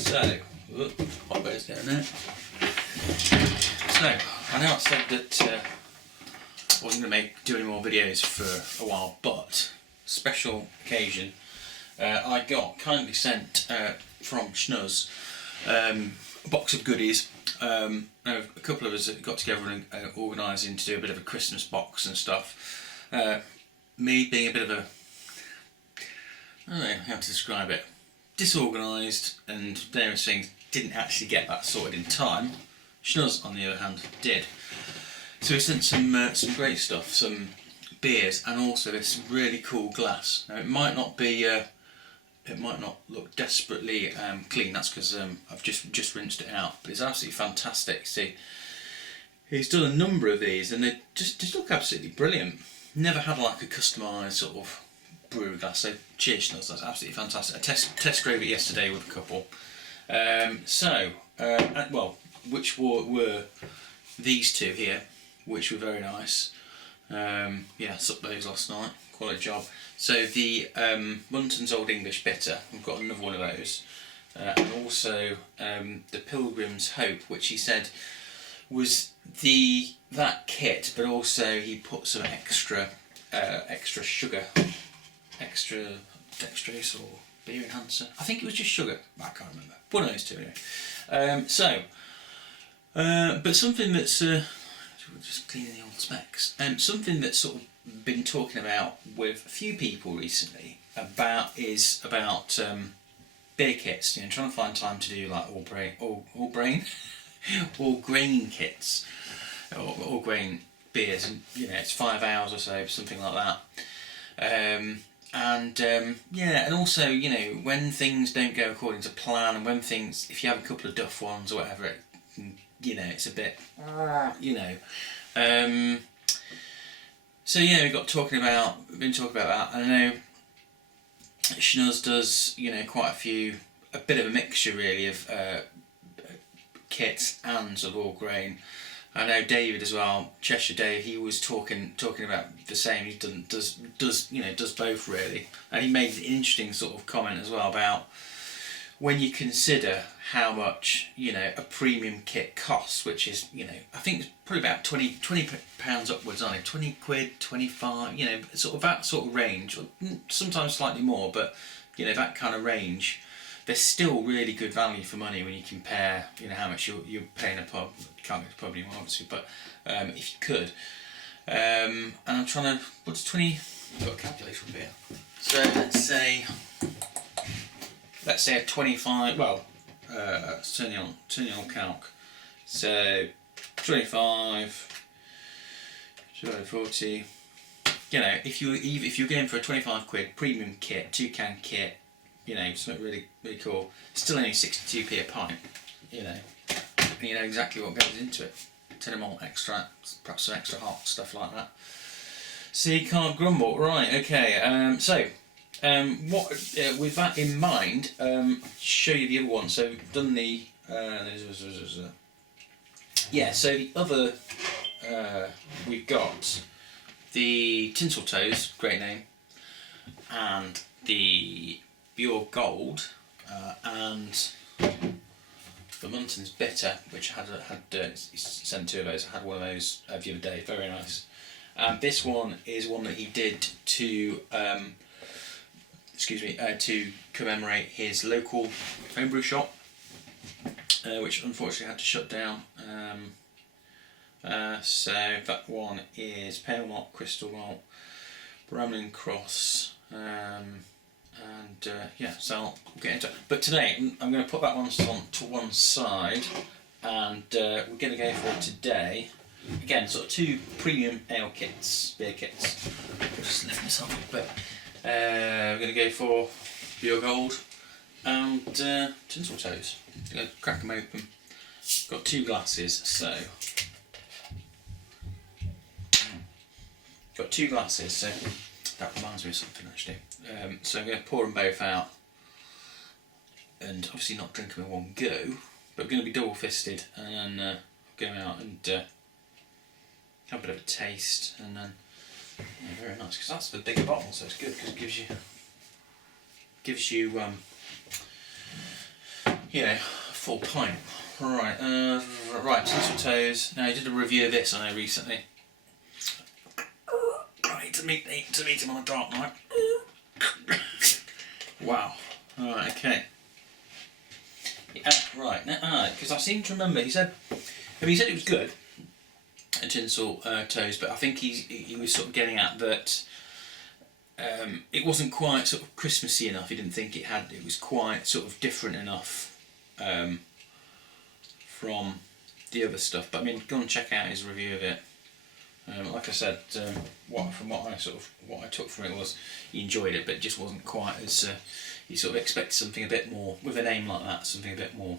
So, what goes down there? So, I know I said that I wasn't going to do any more videos for a while, but special occasion, I got kindly sent from Schnuz a box of goodies. A couple of us got together and organising to do a bit of a Christmas box and stuff. Me being a bit of a, I don't know how to describe it, disorganised and various things, didn't actually get that sorted in time. Schnuz, on the other hand, did. So we sent some great stuff, some beers, and also this really cool glass. Now it might not be, it might not look desperately clean. That's because I've just rinsed it out, but it's absolutely fantastic. See, he's done a number of these, and they just look absolutely brilliant. Never had like a customised sort of brew glass. So cheers, Schnuz, that's absolutely fantastic. I test drove it yesterday with a couple. Well, which were these two here, which were very nice. Yeah, sucked those last night. Quality job. So the Munton's Old English Bitter, I've got another one of those, and also the Pilgrim's Hope, which he said was that kit, but also he put some extra sugar, extra dextrose or beer enhancer. I think it was just sugar. I can't remember. One of those two anyway. But something that's just cleaning the old specs. Something that's sort of been talking about with a few people recently is about beer kits. You know, trying to find time to do like all grain kits, or all grain beers, and you know, it's 5 hours or so, something like that. Yeah, and also, you know, when things don't go according to plan, and when things, if you have a couple of duff ones or whatever, you know, it's a bit, you know. So yeah, we've been talking about that. I know Schnuz does, you know, quite a bit of a mixture really of kits and sort of all grain. I know David as well, Cheshire Dave. He was talking about the same. He does both really, and he made an interesting sort of comment as well about when you consider how much, you know, a premium kit costs, which is, you know, I think it's probably about £20 upwards on it, 20 quid, 25, you know, sort of that sort of range, sometimes slightly more, but you know, that kind of range. There's still really good value for money when you compare, you know, how much you're paying a pub. You can't go to a pub anymore, obviously, but if you could. And I'm trying to, what's 20, I've got a calculator up here. So let's say a 25, well, turn on calc. So 25, 40. You know, if you're going for a 25 quid premium kit, 2-can kit, you know, something really cool, still only 62p a pint, you know, and you know exactly what goes into it. 10 malt extract, perhaps some extra hot stuff like that. So you can't grumble, right? Okay. With that in mind, show you the other one. So we've done the yeah. So the other we've got the Tinsel Toes, great name, and the Pure Gold, and the Munton's Bitter, which had sent 2 of those. I had one of those the other day. Very nice. This one is one that he did to. To commemorate his local homebrew shop, which unfortunately had to shut down. So that one is Pale Malt, Crystal Malt, Bramlin Cross, yeah, so I'll get into it. But today I'm going to put that one to one side, and we're going to go for today, again, sort of 2 premium ale kits, beer kits. I'll just lift myself up a bit. We're going to go for Pure Gold and Tinsel Toes. I'm going to crack them open. Got 2 glasses, so got 2 glasses. So that reminds me of something actually. So I'm going to pour them both out, and obviously not drink them in one go, but I'm going to be double fisted, and then go out and have a bit of a taste, and then. Yeah, very nice, because that's the bigger bottle, so it's good because it gives you you know, a full pint. Right, right, tinsel toes. Now I did a review of this, I know, recently. Right, to meet him on a dark night. Wow. Alright, okay. Yeah, right, now, because I seem to remember, he said it was good, tinsel toes, but I think he was sort of getting at that it wasn't quite sort of Christmassy enough. He didn't think it was quite sort of different enough from the other stuff. But I mean, go and check out his review of it. Like I said, what I took from it was he enjoyed it, but it just wasn't quite as he sort of expected something a bit more with a name like that, something a bit more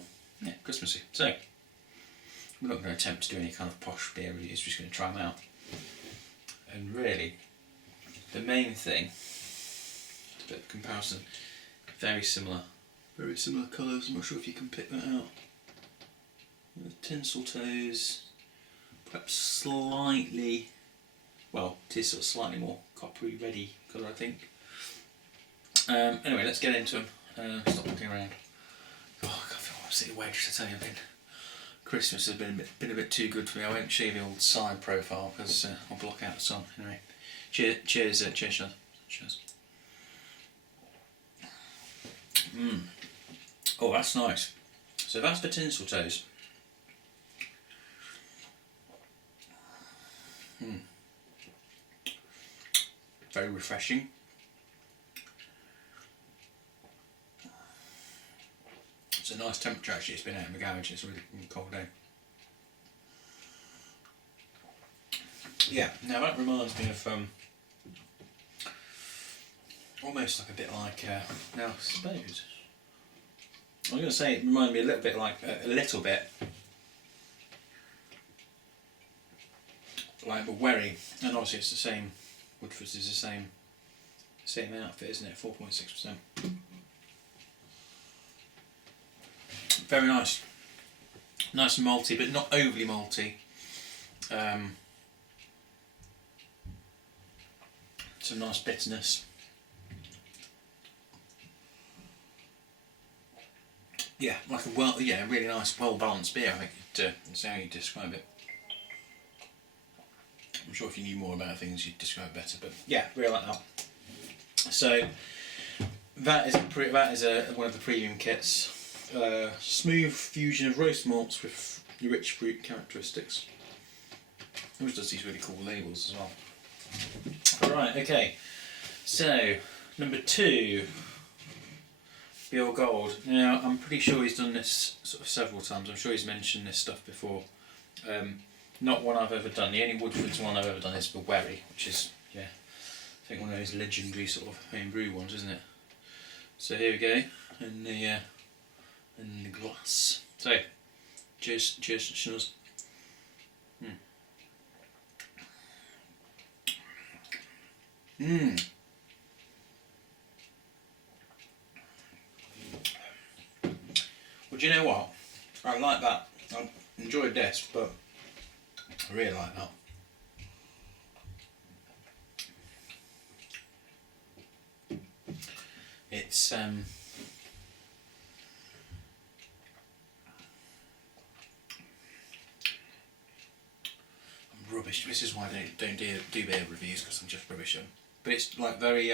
Christmassy. So we're not going to attempt to do any kind of posh beer reviews. We're just going to try them out. And really, the main thing, a bit of comparison, very similar colours. I'm not sure if you can pick that out. The tinsel toes, perhaps slightly, well, it is sort of slightly more coppery reddy colour, I think. Anyway, let's get into them. Stop looking around. Oh, I can't feel I'm sitting away just to tell you, Christmas has been a bit too good for me. I won't show you the old side profile because I'll block out the sun. Anyway, cheers, Sean. Cheers. Oh, that's nice. So that's the tinsel toes. Very refreshing. It's a nice temperature actually. It's been out in the garage. It's a really cold day. Yeah. Now that reminds me of almost like a bit like now I suppose I was going to say it reminded me a little bit like a Wherry, and obviously it's the same. Woodford's is the same outfit, isn't it? 4.6%. Very nice. Nice and malty, but not overly malty. Some nice bitterness. Yeah, like a really nice, well balanced beer. I think that's how you describe it. I'm sure if you knew more about things, you'd describe it better. But yeah, really like that. So that is one of the premium kits. Smooth fusion of roast malts with rich fruit characteristics. It always does these really cool labels as well. Alright, okay. So number 2, Pure Gold. Now I'm pretty sure he's done this sort of several times. I'm sure he's mentioned this stuff before. Not one I've ever done. The only Woodford's one I've ever done is the Wherry, which is, I think one of those legendary sort of homebrew ones, isn't it? So here we go, in the glass. So, cheers, Schnuz. Well, do you know what? I like that. I enjoyed this, but I really like that. It's I'm rubbish. This is why I don't do beer reviews, because I'm just rubbish at them. But it's like very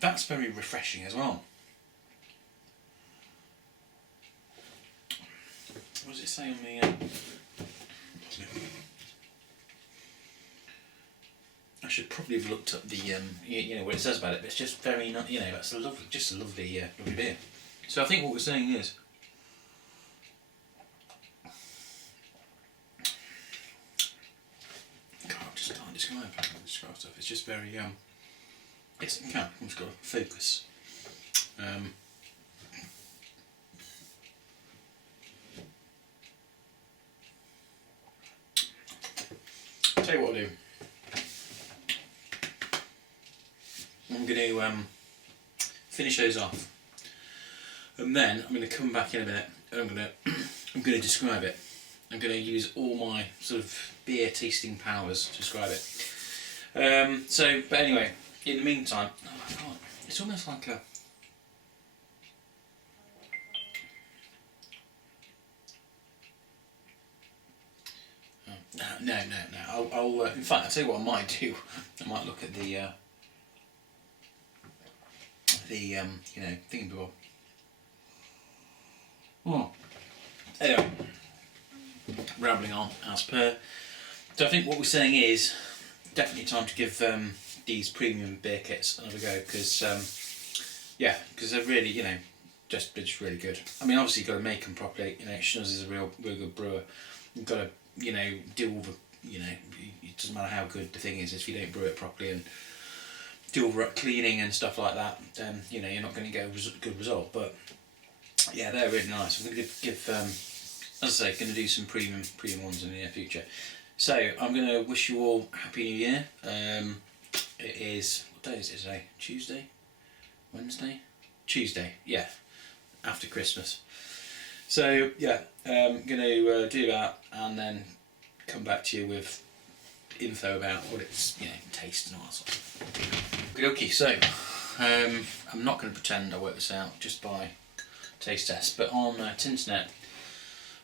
that's very refreshing as well. What does it say on the I should probably have looked up the what it says about it, but it's just very that's a lovely, just a lovely beer. So I think what we're saying is God, I just can't describe stuff. It's just very yes, it can. It's got to focus. I'll tell you what I'll do. I'm going to finish those off, and then I'm going to come back in a minute and I'm going to describe it. I'm going to use all my sort of beer tasting powers to describe it. But anyway, in the meantime, oh, I can't. It's almost like a. No. I'll in fact, I'll tell you what I might do. I might look at the thingy. Oh. Anyway, rambling on as per. So I think what we're saying is definitely time to give these premium beer kits another go because they're really just really good. I mean, obviously you've got to make them properly. Schnuz is a real good brewer. You've got to do all the it doesn't matter how good the thing is if you don't brew it properly and do all the cleaning and stuff like that. Then you're not going to get a good result. But yeah, they're really nice. I'm going to give as I say, going to do some premium ones in the near future. So I'm going to wish you all Happy New Year. It is, what day is it today? Tuesday? Wednesday? Tuesday, yeah, after Christmas. So yeah, I'm going to do that and then come back to you with info about what it's taste and all that sort of stuff. Okay, so I'm not going to pretend I worked this out just by taste test, but on Tinternet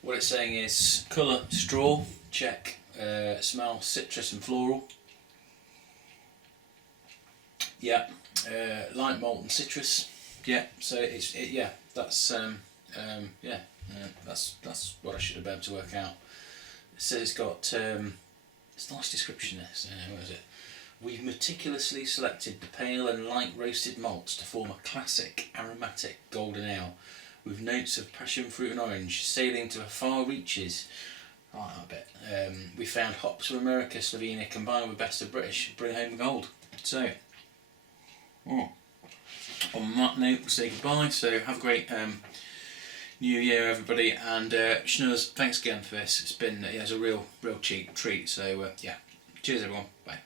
what it's saying is colour straw, check, smell citrus and floral, yeah, light malt and citrus, yeah, so that's that's what I should have been able to work out. It says it's got it's a nice description there. So, what is it? We've meticulously selected the pale and light roasted malts to form a classic aromatic golden ale with notes of passion fruit and orange sailing to the far reaches. Right, I bet. We found hops from America, Slovenia combined with best of British, bring home the gold. So, on that note, we'll say goodbye. So have a great New Year, everybody, and Schnuz, thanks again for this. It's been it's a real treat. So yeah, cheers everyone. Bye.